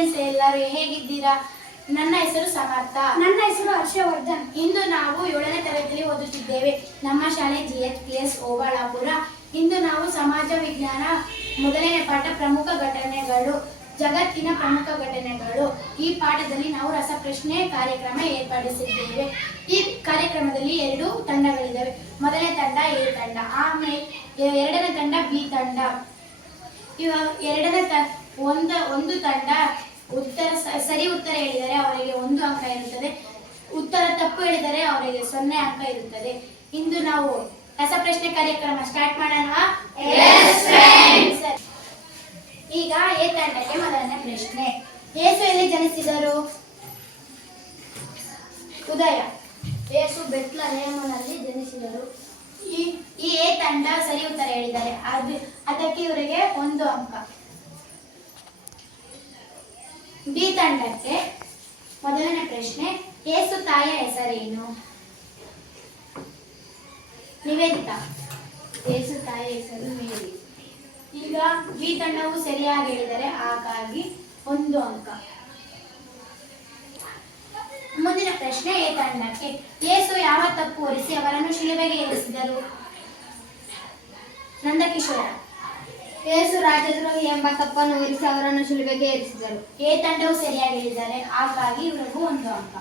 Friends ಎಲ್ಲರೂ ಹೇಗಿದ್ದೀರಾ? ನನ್ನ ಹೆಸರು ಸಮರ್ಥ. ನನ್ನ ಹೆಸರು ಹರ್ಷವರ್ಧನ್. ಇಂದು ನಾವು ಏಳನೇ ತರಗತಿಯಲ್ಲಿ ಓದುತ್ತಿದ್ದೇವೆ. ನಮ್ಮ ಶಾಲೆ G H P S Obalapura. ಇಂದು ನಾವು ಸಮಾಜ ವಿಜ್ಞಾನ ಮೊದಲನೇ ಪಾಠ ಪ್ರಮುಖ ಘಟನೆಗಳು ಜಗತ್ತಿನ ಪ್ರಮುಖ ಘಟನೆಗಳು. ಈ ಪಾಠದಲ್ಲಿ ನಾವು ರಸಪ್ರಶ್ನೆ ಕಾರ್ಯಕ್ರಮ ಏರ್ಪಡಿಸಿದ್ದೇವೆ. ಈ ಕಾರ್ಯಕ್ರಮದಲ್ಲಿ ಎರಡು ತಂಡಗಳಿದ್ದಾವೆ. ಮೊದಲನೇ ತಂಡ ಎ ತಂಡ ಆಮೇಲೆ ಎರಡನೇ ತಂಡ ಬಿ ತಂಡ. ಇವ ಎರಡನೇ ತ ಒಂದು ಒಂದು ತಂಡ ಉತ್ತರ ಸರಿ ಉತ್ತರ ಹೇಳಿದರೆ ಅವರಿಗೆ ಒಂದು ಅಂಕ ಇರುತ್ತದೆ. ಉತ್ತರ ತಪ್ಪು ಹೇಳಿದರೆ ಅವರಿಗೆ ಸೊನ್ನೆ ಅಂಕ ಇರುತ್ತದೆ. ಇಂದು ನಾವು ರಸಪ್ರಶ್ನೆ ಕಾರ್ಯಕ್ರಮ ಸ್ಟಾರ್ಟ್ ಮಾಡೋಣ. ಈಗ ಎ ತಂಡಕ್ಕೆ ಮೊದಲನೇ ಪ್ರಶ್ನೆ. ಏಸು ಎಲ್ಲಿ ಜನಿಸಿದರು? ಉದಯ. ಏಸು ಯೇಸು ಬೆತ್ಲಹೇಮನಲ್ಲಿ ಜನಿಸಿದರು. ಈ ಈ ಎ ತಂಡ ಸರಿ ಉತ್ತರ ಹೇಳಿದ್ದಾರೆ ಅದು, ಅದಕ್ಕೆ ಇವರಿಗೆ ಒಂದು ಅಂಕ. ಬಿ ತಂಡಕ್ಕೆ ಮೊದಲನೇ ಪ್ರಶ್ನೆ, ಏಸು ತಾಯಿಯ ಹೆಸರೇನು? ನಿವೇದಿತಾ. ಏಸು ತಾಯಿಯ ಹೆಸರು ಮೇರಿ. ಈಗ ಬಿ ತಂಡವು ಸರಿಯಾಗಿ ಹೇಳಿದರೆ ಹಾಗಾಗಿ ಒಂದು ಅಂಕ. ಮುಂದಿನ ಪ್ರಶ್ನೆ, ಎ ತಂಡಕ್ಕೆ ಏಸು ಯಾವ ತಪ್ಪು ಹೊರಿಸಿ ಅವರನ್ನು ಶಿಲುಬೆಗೆ ಏರಿಸಿದರು? ನಂದಕಿಶೋರ. ಯೇಸು ರಾಜದ್ರೋಹಿ ಎಂಬ ತಪ್ಪನ್ನು ಹೊರಿಸಿ ಅವರನ್ನು ಶಿಲುಬೆಗೆ ಏರಿಸಿದರು. ಎ ತಂಡವು ಸರಿಯಾಗಿ ಹೇಳಿದ್ದಾರೆ ಹಾಗಾಗಿ ಇವರಿಗೂ ಒಂದು ಅಂಕ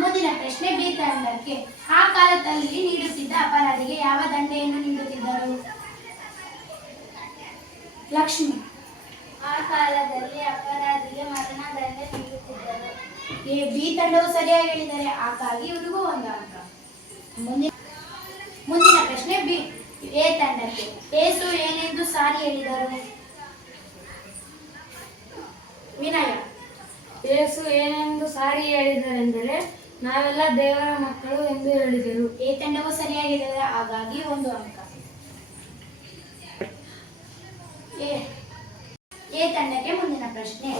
ಮುಂದಿನ ಪ್ರಶ್ನೆ ಬಿ ತಂಡಕ್ಕೆ ಆ ಕಾಲದಲ್ಲಿ ನೀಡುತ್ತಿದ್ದ ಅಪರಾಧಿಗೆ ಯಾವ ದಂಡೆಯನ್ನು ನೀಡುತ್ತಿದ್ದರು? ಲಕ್ಷ್ಮಿ. ಆ ಕಾಲದಲ್ಲಿ ಅಪರಾಧಿಗೆ ಮರಣ ದಂಡೆ ನೀಡುತ್ತಿದ್ದರು. ಎ ಬಿ ತಂಡವು ಸರಿಯಾಗಿ ಹೇಳಿದ್ದಾರೆ ಹಾಗಾಗಿ ಇವರಿಗೂ ಒಂದು ಅಂಕ ಮುಂದಿನ ಮುಂದಿನ ಪ್ರಶ್ನೆ ಬಿ ಎ ತಂಡಕ್ಕೆ, ಏಸು ಏನೆಂದು ಸಾರಿ ಹೇಳಿದರು? ವಿನಯ, ಏಸು ಏನೆಂದು ಸಾರಿ ಹೇಳಿದರೆಂದರೆ ನಾವೆಲ್ಲ ದೇವರ ಮಕ್ಕಳು ಎಂದು ಹೇಳಿದರು. ಎ ತಂಡವು ಸರಿಯಾಗಿದೆ ಹಾಗಾಗಿ ಒಂದು ಅಂಕ. ಎ ತಂಡಕ್ಕೆ ಮುಂದಿನ ಪ್ರಶ್ನೆ.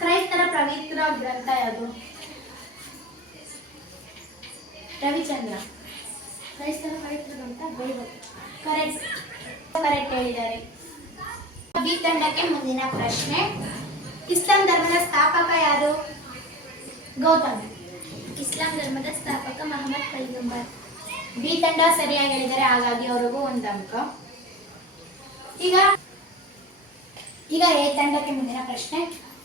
ಕ್ರೈಸ್ತರ ಪವಿತ್ರ ಗ್ರಂಥ ಯಾವುದು? ರವಿಚಂದ್ರ. ಕ್ರೈಸ್ತರ ಪವಿತ್ರ ಗ್ರಂಥ ಬೈಬಲ್. ಬಿ ತಂಡಕ್ಕೆ ಮುಂದಿನ ಪ್ರಶ್ನೆ. ಇಸ್ಲಾಂ ಧರ್ಮದ ಸ್ಥಾಪಕ ಯಾರು? ಗೌತಮ್. ಇಸ್ಲಾಂ ಧರ್ಮದ ಸ್ಥಾಪಕ ಮಹಮ್ಮದ್ ಪೈಗಂಬರ್. ಬಿ ತಂಡ ಸರಿಯಾಗಿ ಹೇಳಿದರೆ ಹಾಗಾಗಿ ಅವರಿಗೂ ಒಂದು ಅಂಕ. ಈಗ ಈಗ ಎ ತಂಡಕ್ಕೆ ಮುಂದಿನ ಪ್ರಶ್ನೆ.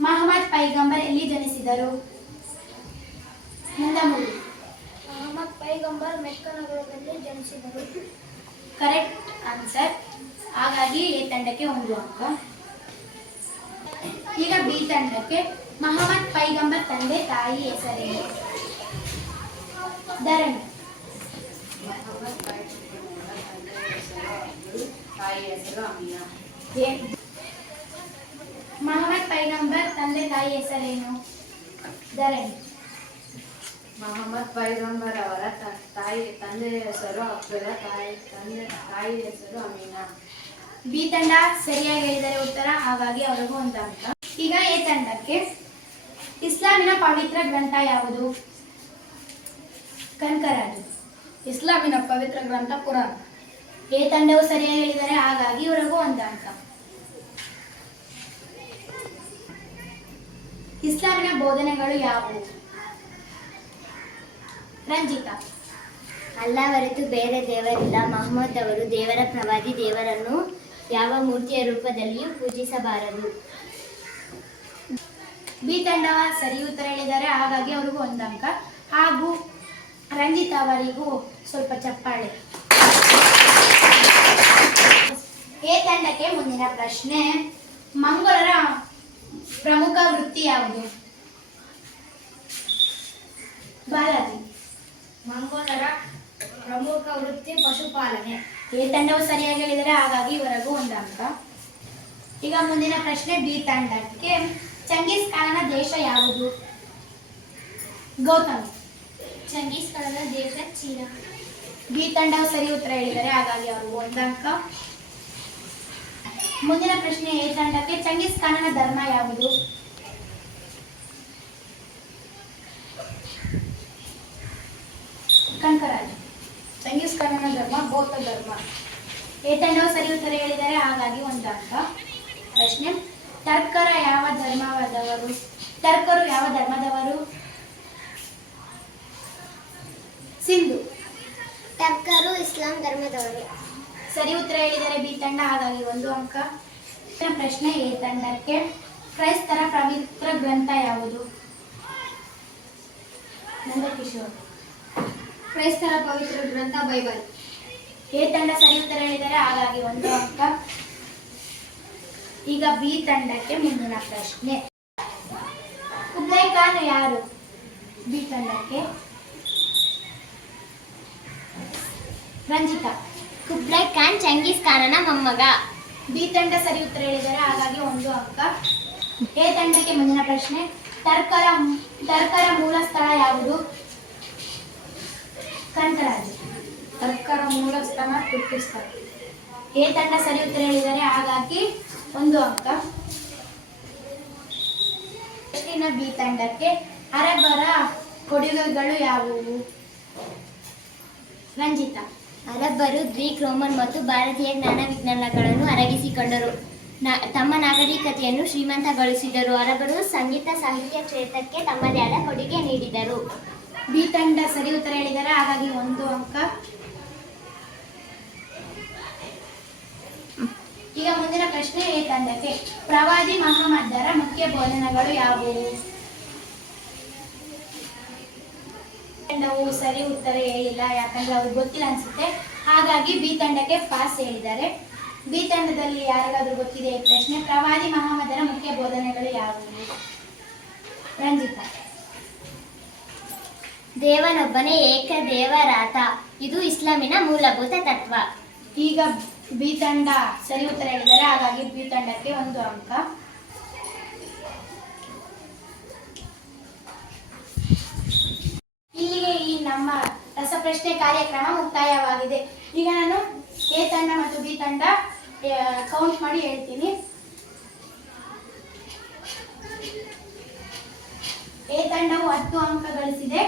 ಮಹಮ್ಮದ್ ಪೈಗಂಬರ್ ಎಲ್ಲಿ ಜನಿಸಿದರು? ಮುಂದಮೂರು. ಮಹಮ್ಮದ್ ಪೈಗಂಬರ್ ಮೆಕ್ಕನಗರದಲ್ಲಿ ಜನಿಸಿದರು. ಕರೆಕ್ಟ್ ಆನ್ಸರ್ ಹಾಗಾಗಿ ಎ ತಂಡಕ್ಕೆ ಒಂದು ಅಂಕ. ಈಗ ಬಿ ತಂಡಕ್ಕೆ ಮಹಮ್ಮದ್ ಪೈಗಂಬರ್ ತಂದೆ ತಾಯಿ ಹೆಸರೇನು? ಧರಣಿ. ಎ- ಮಹಮ್ಮದ್ ಪೈಗಂಬರ್ ತಂದೆ ತಾಯಿ ಹೆಸರೇನು? ಧರಣಿ. ಮಹಮ್ಮದ್ ಪೈಗಂಬರ್ ಅವರ ತಾಯಿ ತಂದೆಯ ಹೆಸರು ಅಬ್ದುಲ್ಲಾ, ತಾಯಿ, ತಂದೆ, ತಾಯಿ ಹೆಸರು ಅಮೀನಾ. ಬಿ ತಂಡ ಸರಿಯಾಗಿ ಹೇಳಿದರೆ ಉತ್ತರ, ಹಾಗಾಗಿ ಅವರಿಗೂ ಒಂದು ಅಂಕ. ಈಗ ಎ ತಂಡಕ್ಕೆ ಇಸ್ಲಾಮಿನ ಪವಿತ್ರ ಗ್ರಂಥ ಯಾವುದು? ಕನಕರಾಜು. ಇಸ್ಲಾಮಿನ ಪವಿತ್ರ ಗ್ರಂಥ ಕುರಾನ್. ಎ ತಂಡವು ಸರಿಯಾಗಿ ಹೇಳಿದರೆ ಹಾಗಾಗಿ ಇವರಿಗೂ ಒಂದು ಅಂಕ. ಇಸ್ಲಾಮಿನ ಬೋಧನೆಗಳು ಯಾವುವು? ರಂಜಿತಾ. ಅಲ್ಲ ಹೊರತು ಬೇರೆ ದೇವರಿಲ್ಲ. ಮಹಮ್ಮದ್ ಅವರು ದೇವರ ಪ್ರವಾದಿ, ದೇವರನ್ನು ಯಾವ ಮೂರ್ತಿಯ ರೂಪದಲ್ಲಿಯೂ ಪೂಜಿಸಬಾರದು. ಬಿ ತಂಡವ ಸರಿ ಉತ್ತರ ಹೇಳಿದ್ದಾರೆ ಹಾಗಾಗಿ ಅವರಿಗೂ ಒಂದು ಅಂಕ. ಹಾಗೂ ರಂಜಿತಾ ಅವರಿಗೂ ಸ್ವಲ್ಪ ಚಪ್ಪಾಳೆ. ಎ ತಂಡಕ್ಕೆ ಮುಂದಿನ ಪ್ರಶ್ನೆ ಮಂಗಳರ ಪ್ರಮುಖ ವೃತ್ತಿ ಯಾವುದು? ಬಾಲಾಜಿ ಮಂಗೋಲರ ವೃತ್ತಿ ಪಶುಪಾಲನೆ. ಎ ತಂಡವು ಸರಿಯಾಗಿ ಹೇಳಿದರೆ ಹಾಗಾಗಿ ಹೊರಗೂ ಒಂದು ಅಂಕ ಈಗ ಮುಂದಿನ ಪ್ರಶ್ನೆ ಬಿ ತಂಡಕ್ಕೆ ಚಂಗೀಸ್ ಖಾನನ ದೇಶ ಯಾವುದು? ಗೌತಮ್. ಚಂಗೀಸ್ ಖಾನನ ದೇಶ ಚೀನಾ. ಬಿ ತಂಡವು ಸರಿ ಉತ್ತರ ಹೇಳಿದರೆ ಹಾಗಾಗಿ ಅವರು ಒಂದು ಅಂಕ ಮುಂದಿನ ಪ್ರಶ್ನೆ ಎ ತಂಡಕ್ಕೆ ಚಂಗೀಸ್ ಖಾನನ ಧರ್ಮ ಯಾವುದು ಕನಕರಾಜ್ ಚಂಗೀಸ್ ಧರ್ಮ ಬೌದ್ಧ ಧರ್ಮ. ಏತನ್ನೋ ಸರಿ ಉತ್ತರ ಹೇಳಿದರೆ ಹಾಗಾಗಿ ಒಂದು ಅಂಕ ಪ್ರಶ್ನೆ ತರ್ಕರ ಯಾವ ಧರ್ಮವಾದವರು? ತರ್ಕರು ಯಾವ ಧರ್ಮದವರು? ಸಿಂಧು. ತರ್ಕರು ಇಸ್ಲಾಂ ಧರ್ಮದವರು. ಸರಿ ಉತ್ತರ ಹೇಳಿದರೆ ಬಿ ತಂಡ ಹಾಗಾಗಿ ಒಂದು ಅಂಕ. ಪ್ರಶ್ನೆ ಎ ತಂಡಕ್ಕೆ ಕ್ರೈಸ್ತರ ಪವಿತ್ರ ಗ್ರಂಥ ಯಾವುದು? ನಂದಕಿಶೋರ್. ಕ್ರೈಸ್ತರ ಪವಿತ್ರ ಗ್ರಂಥ ಬೈಬಲ್. ಎ ತಂಡ ಸರಿ ಉತ್ತರ ಹೇಳಿದರೆ ಹಾಗಾಗಿ ಒಂದು ಅಂಕ. ಈಗ ಬಿ ತಂಡಕ್ಕೆ ಮುಂದಿನ ಪ್ರಶ್ನೆ. ಕುಬ್ಲೈ ಖಾನ್ ಯಾರು? ಬಿ ತಂಡಕ್ಕೆ. ರಂಜಿತಾ. ಕುಬ್ಲೈ ಖಾನ್ ಚಂಗೀಸ್ ಖಾನನ ಮೊಮ್ಮಗ. ಬಿ ತಂಡ ಸರಿ ಉತ್ತರ ಹೇಳಿದರೆ ಹಾಗಾಗಿ ಒಂದು ಅಂಕ. ಎ ತಂಡಕ್ಕೆ ಮುಂದಿನ ಪ್ರಶ್ನೆ. ತರ್ಕರ ತರ್ಕರ ಮೂಲ ಸ್ಥಳ ಯಾವುದು? ಕಂಕರಾಜು ತರ್ಕರ ಮೂಲ ಸ್ಥಾನ ತುರ್ಕಿಸ್ತಾರ ಎ ತಂಡ ಸರಿ ಉತ್ತರ ಹೇಳಿದರೆ ಹಾಗಾಗಿ ಒಂದು ಅಂಕ. ಬಿ ತಂಡಕ್ಕೆ ಅರಬರ ಕೊಡುಗೆಗಳು ಯಾವುವು? ರಂಜಿತಾ. ಅರಬ್ಬರು ಗ್ರೀಕ್, ರೋಮನ್ ಮತ್ತು ಭಾರತೀಯ ಜ್ಞಾನ ವಿಜ್ಞಾನಗಳನ್ನು ಅರಗಿಸಿಕೊಂಡರು. ತಮ್ಮ ನಾಗರಿಕತೆಯನ್ನು ಶ್ರೀಮಂತಗೊಳಿಸಿದರು. ಅರಬರು ಸಂಗೀತ ಸಾಹಿತ್ಯ ಕ್ಷೇತ್ರಕ್ಕೆ ತಮ್ಮದೇ ಆದ ಕೊಡುಗೆ ನೀಡಿದರು. ಬಿ ತಂಡ ಸರಿ ಉತ್ತರ ಹೇಳಿದ್ದಾರೆ. ಹಾಗಾಗಿ ಒಂದು ಅಂಕ. ಈಗ ಮುಂದಿನ ಪ್ರಶ್ನೆ ಎ ತಂಡಕ್ಕೆ. ಪ್ರವಾದಿ ಮಹಮ್ಮದರ ಮುಖ್ಯ ಬೋಧನೆಗಳು ಯಾವುವು? ತಂಡವು ಸರಿ ಉತ್ತರ ಹೇಳಿಲ್ಲ, ಯಾಕಂದ್ರೆ ಅವ್ರಿಗೆ ಗೊತ್ತಿಲ್ಲ ಅನ್ಸುತ್ತೆ. ಹಾಗಾಗಿ ಬಿ ತಂಡಕ್ಕೆ ಪಾಸ್ ಹೇಳಿದ್ದಾರೆ. ಬಿ ತಂಡದಲ್ಲಿ ಯಾರಿಗಾದ್ರೂ ಗೊತ್ತಿದೆ ಪ್ರಶ್ನೆ? ಪ್ರವಾದಿ ಮಹಮ್ಮದರ ಮುಖ್ಯ ಬೋಧನೆಗಳು ಯಾವುವು? ರಂಜಿತಾ. ದೇವನೊಬ್ಬನೇ ಏಕ ದೇವರಾತ. ಇದು ಇಸ್ಲಾಮಿನ ಮೂಲಭೂತ ತತ್ವ. ಈಗ ಬಿ ತಂಡ ಸರಿ ಉತ್ತರ ಹೇಳಿದರೆ ಹಾಗಾಗಿ ಬಿ ತಂಡಕ್ಕೆ ಒಂದು ಅಂಕ. ಇಲ್ಲಿಗೆ ಈ ನಮ್ಮ ರಸಪ್ರಶ್ನೆ ಕಾರ್ಯಕ್ರಮ ಮುಕ್ತಾಯವಾಗಿದೆ. ಈಗ ನಾನು ಎ ತಂಡ ಮತ್ತು ಬಿ ತಂಡ ಕೌಂಟ್ ಮಾಡಿ ಹೇಳ್ತೀನಿ. ಎ ತಂಡವು ಹತ್ತು ಅಂಕ ಗಳಿಸಿದೆ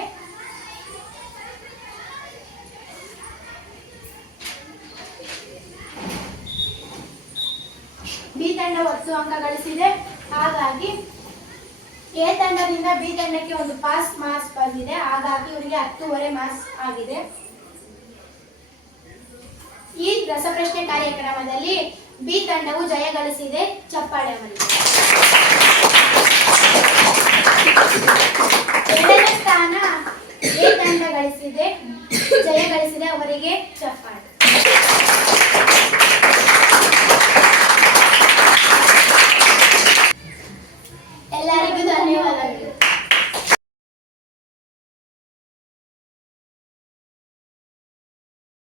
ಬಿ ತಂಡ ಒತ್ತು ಅಂಕ ಗಳಿಸಿದೆ ಹಾಗಾಗಿ ಎ ತಂಡದಿಂದ ಬಿ ತಂಡಕ್ಕೆ ಒಂದು ಪಾಸ್ ಮಾರ್ಕ್ಸ್ ಬಂದಿದೆ. ಹಾಗಾಗಿ ಇವರಿಗೆ ಹತ್ತೂವರೆ ಮಾರ್ಕ್ಸ್ ಆಗಿದೆ. ಈ ರಸಪ್ರಶ್ನೆ ಕಾರ್ಯಕ್ರಮದಲ್ಲಿ ಬಿ ತಂಡವು ಜಯ ಗಳಿಸಿದೆ. ಚಪ್ಪಾಳೆ ಮಾಡಿ ಎರಡನೇ ಸ್ಥಾನ ಎ ತಂಡ ಗಳಿಸಿದೆ. ಜಯ ಗಳಿಸಿದೆ ಅವರಿಗೆ ಚಪ್ಪಾಳೆ.